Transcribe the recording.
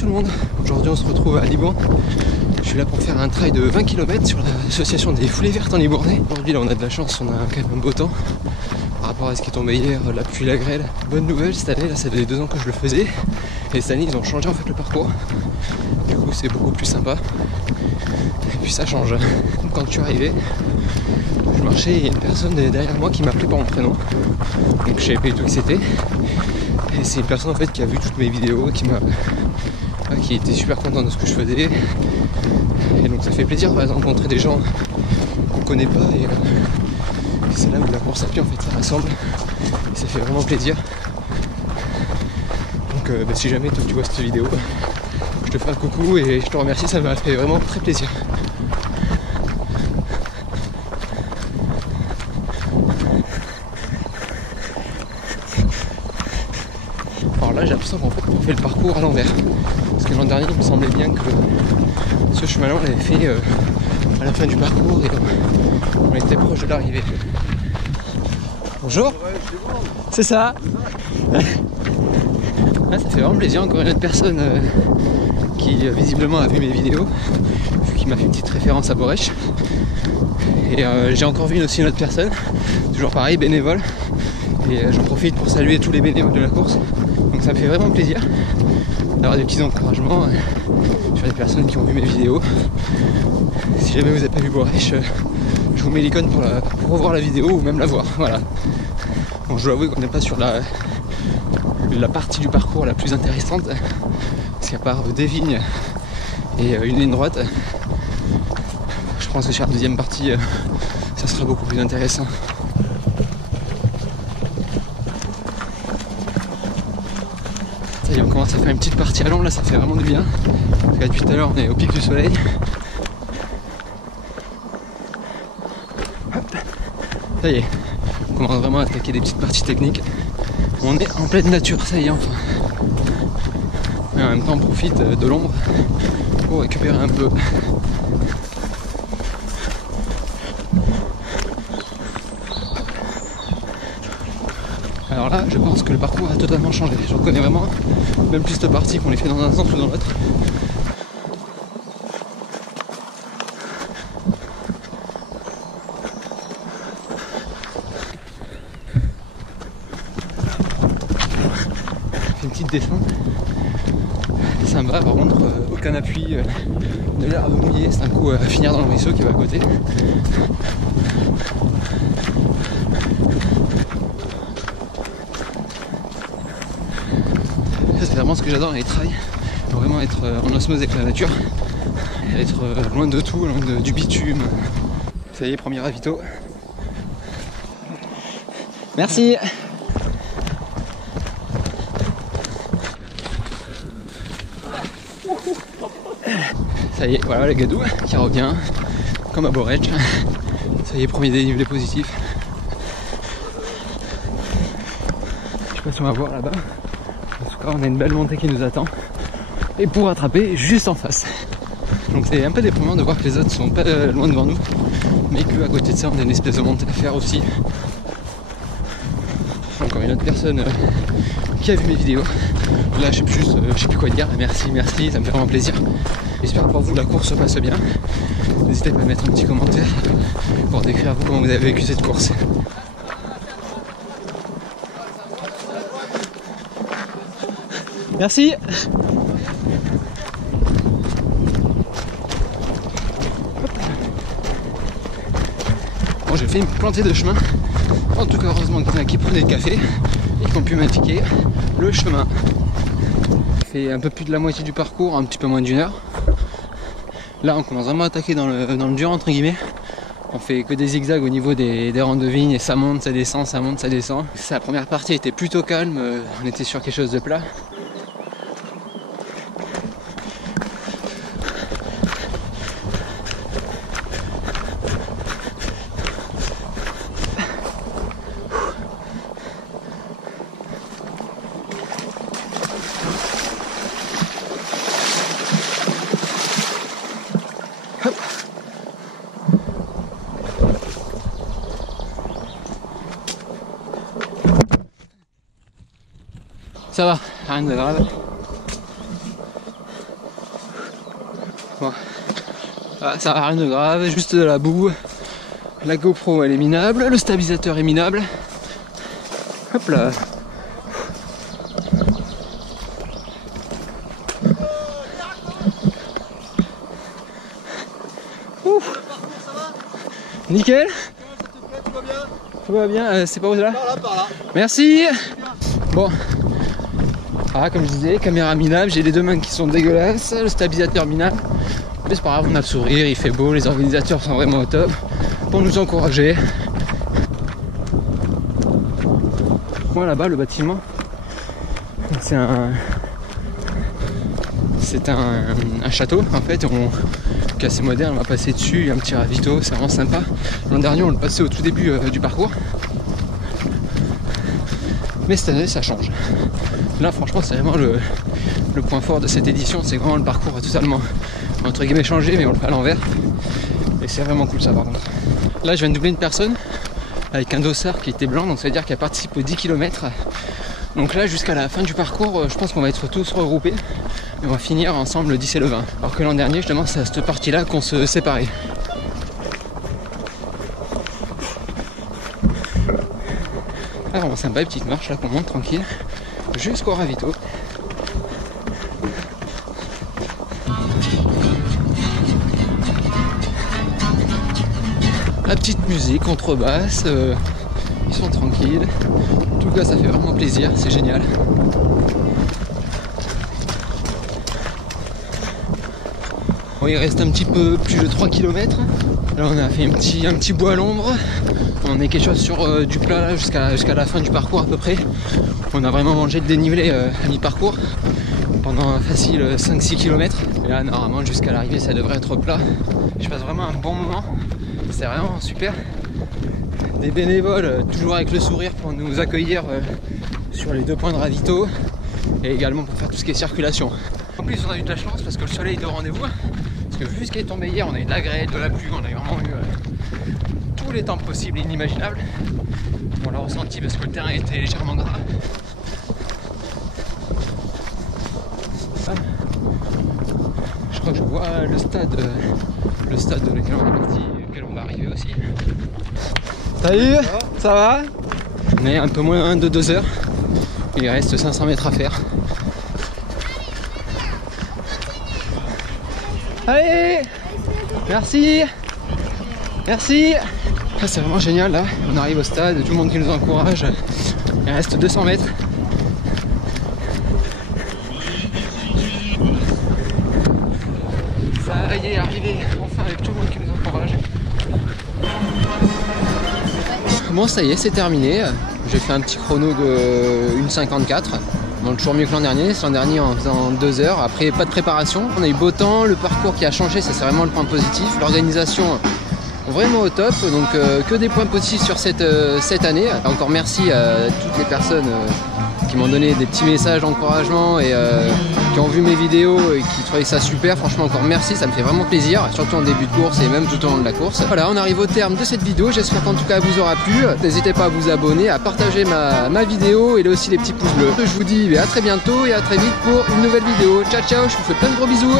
tout le monde, aujourd'hui on se retrouve à Libourne. Je suis là pour faire un trail de 20 km sur l'association des Foulées Vertes en Libournais. Aujourd'hui là on a de la chance, on a quand même un beau temps par rapport à ce qui est tombé hier, la pluie, la grêle. Bonne nouvelle cette année, là ça faisait 2 ans que je le faisais et cette année ils ont changé en fait le parcours. Du coup c'est beaucoup plus sympa et puis ça change. Quand je suis arrivé, je marchais et il y a une personne derrière moi qui m'appelait par mon prénom, donc je savais pas du tout qui c'était. Et c'est une personne en fait qui a vu toutes mes vidéos, qui était super content de ce que je faisais. Et donc ça fait plaisir de rencontrer des gens qu'on connaît pas et c'est là où la course à pied en fait ça rassemble. Et ça fait vraiment plaisir. Donc si jamais toi tu vois cette vidéo, je te fais un coucou et je te remercie, ça m'a fait vraiment très plaisir. Alors là j'ai l'impression qu'en fait on fait le parcours à l'envers. Parce que l'an dernier il me semblait bien que ce chemin-là on l'avait fait à la fin du parcours et on était proche de l'arrivée. Bonjour. C'est ça. Ah, ça fait vraiment plaisir, encore une autre personne qui visiblement a vu mes vidéos, qui m'a fait une petite référence à Borèche. Et j'ai encore vu aussi une autre personne, toujours pareil, bénévole. Et j'en profite pour saluer tous les bénévoles de la course. Donc ça me fait vraiment plaisir d'avoir des petits encouragements sur les personnes qui ont vu mes vidéos. Si jamais vous n'avez pas vu Borèche, je vous mets l'icône pour revoir la vidéo ou même la voir. Voilà. Bon, je dois avouer qu'on n'est pas sur la partie du parcours la plus intéressante, parce qu'à part des vignes et une ligne droite, je pense que sur la deuxième partie, ça sera beaucoup plus intéressant. Ça y est, on commence à faire une petite partie à l'ombre, là ça fait vraiment du bien. Parce que depuis tout à l'heure on est au pic du soleil. Hop. Ça y est, on commence vraiment à attaquer des petites parties techniques. On est en pleine nature, ça y est enfin. Mais en même temps on profite de l'ombre pour récupérer un peu. Alors là, je pense que le parcours a totalement changé. Je reconnais vraiment, même plus cette partie qu'on les fait dans un sens ou dans l'autre. Une petite descente. Ça me va, par contre, aucun appui, de l'herbe mouillée, c'est un coup à finir dans le ruisseau qui va à côté. C'est vraiment ce que j'adore dans les trails, vraiment être en osmose avec la nature, être loin de tout, loin du bitume. Ça y est, premier ravito. Merci. Ça y est, voilà le gadou qui revient, comme à Borèche. Ça y est, premier dénivelé positif. Je sais pas si on va voir là-bas. En tout cas, on a une belle montée qui nous attend. Et pour rattraper, juste en face. Donc c'est un peu déprimant de voir que les autres sont pas loin devant nous, mais qu'à côté de ça, on a une espèce de montée à faire aussi. Encore une autre personne qui a vu mes vidéos. Là, je sais plus quoi dire. Merci, ça me fait vraiment plaisir. J'espère que pour vous la course se passe bien. N'hésitez pas à mettre un petit commentaire pour décrire vous comment vous avez vécu cette course. Merci. Bon, j'ai fait une plantée de chemin. En tout cas, heureusement qu'il y en a qui prenaient le café et qui ont pu m'indiquer le chemin. J'ai fait un peu plus de la moitié du parcours, un petit peu moins d'1 heure. Là, on commence vraiment à attaquer dans le dur, entre guillemets. On fait que des zigzags au niveau des rangs de vignes et ça monte, ça descend, ça monte, ça descend. Sa première partie était plutôt calme, on était sur quelque chose de plat. Hop. Ça va, rien de grave. Ah, ça n'a rien de grave, juste de la boue. La GoPro elle est minable, le stabilisateur est minable. Hop là. Ouf. Nickel. Tout va bien, c'est pas où là? Par là. Merci. Bon. Ah, comme je disais, caméra minable, j'ai les deux mains qui sont dégueulasses, le stabilisateur minable. Mais c'est pas grave, on a le sourire, il fait beau, les organisateurs sont vraiment au top pour nous encourager. Moi là-bas, le bâtiment, c'est un château en fait, qui est assez moderne, on va passer dessus, il y a un petit ravito, c'est vraiment sympa. L'an dernier on le passait au tout début du parcours. Mais cette année ça change. Là franchement c'est vraiment le point fort de cette édition, c'est vraiment le parcours a totalement entre guillemets changé, mais on le fait à l'envers. Et c'est vraiment cool ça par contre. Là je viens de doubler une personne avec un dossard qui était blanc, donc ça veut dire qu'elle participe aux 10 km. Donc là jusqu'à la fin du parcours je pense qu'on va être tous regroupés. Et on va finir ensemble le 10 et le 20. Alors que l'an dernier justement c'est à cette partie là qu'on se séparait. Ah vraiment sympa, une petite marche là qu'on monte tranquille jusqu'au ravito. La petite musique contrebasse, ils sont tranquilles. En tout cas ça fait vraiment plaisir, c'est génial. Bon, il reste un petit peu plus de 3 km. Là on a fait un petit bois à l'ombre. On est quelque chose sur du plat là jusqu'à la fin du parcours à peu près. On a vraiment mangé le dénivelé à mi-parcours pendant un facile 5-6 km. Et là normalement jusqu'à l'arrivée ça devrait être plat. Je passe vraiment un bon moment. C'est vraiment super. Des bénévoles toujours avec le sourire pour nous accueillir sur les deux points de ravito et également pour faire tout ce qui est circulation. En plus on a eu de la chance parce que le soleil est de rendez-vous. Parce que vu ce qui est tombé hier, on a eu de la grêle, de la pluie, on a vraiment eu tous les temps possibles et inimaginables. On l'a ressenti parce que le terrain était légèrement gras. Je crois que je vois le stade dans lequel on est parti, auquel on va arriver aussi. Salut, ça va? On est un peu moins de 2 heures. Il reste 500 mètres à faire. Allez! Merci! Merci! Ah, c'est vraiment génial là. On arrive au stade, tout le monde qui nous encourage. Il reste 200 mètres. Ça y est, arrivé enfin avec tout le monde qui nous encourage. Bon, ça y est, c'est terminé. J'ai fait un petit chrono de 1,54. Donc toujours mieux que l'an dernier. L'an dernier en faisant 2 heures. Après, pas de préparation. On a eu beau temps, le parcours qui a changé, ça c'est vraiment le point positif. L'organisation vraiment au top. Donc que des points positifs sur cette année. Encore merci à toutes les personnes qui m'ont donné des petits messages d'encouragement et qui ont vu mes vidéos et qui trouvaient ça super. Franchement encore merci, ça me fait vraiment plaisir, surtout en début de course et même tout au long de la course. Voilà, on arrive au terme de cette vidéo, j'espère qu'en tout cas elle vous aura plu. N'hésitez pas à vous abonner, à partager ma vidéo et aussi les petits pouces bleus. Je vous dis à très bientôt et à très vite pour une nouvelle vidéo. Ciao ciao, je vous fais plein de gros bisous.